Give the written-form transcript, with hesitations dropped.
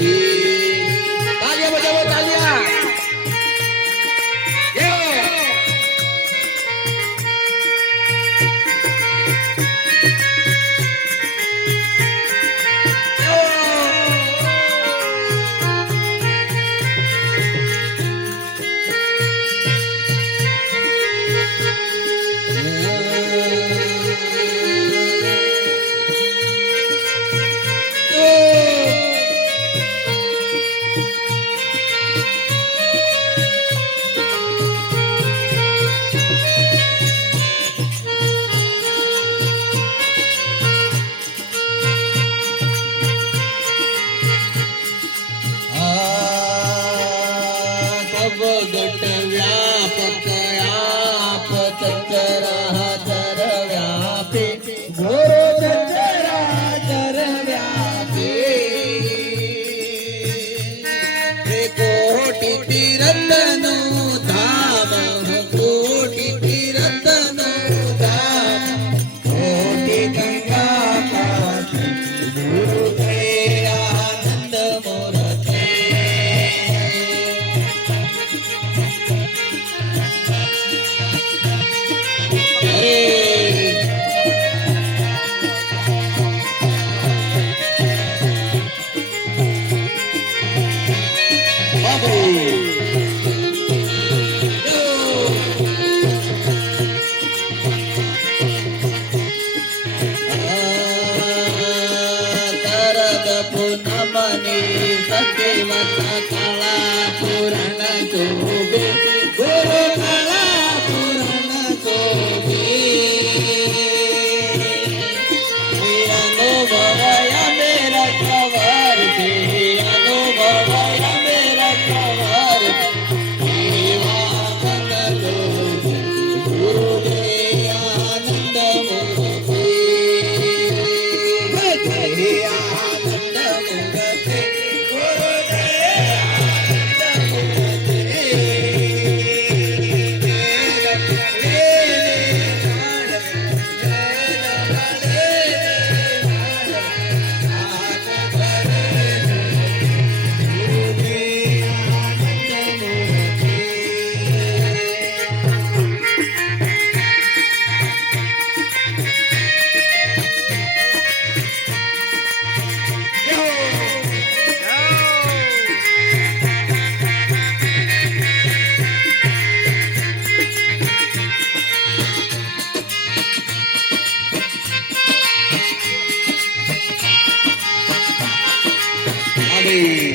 तालिया बजावो तालिया गट व्यापक आप चराचर व्यापी घोर चराचर व्यापी कोटि तीरथनो धाम कोटि तीरथनो धाम कोटि गंगा काठी गुरु के आनंद मूर्ति पुनमनी सत्यवत कला पुराण शोभे गुरु कला पुराण शोभे अनुभवय मेरा कवर दे अनुभवय मेरा कवर देवानंद गुरु दे आनंद मूर्ति Amen.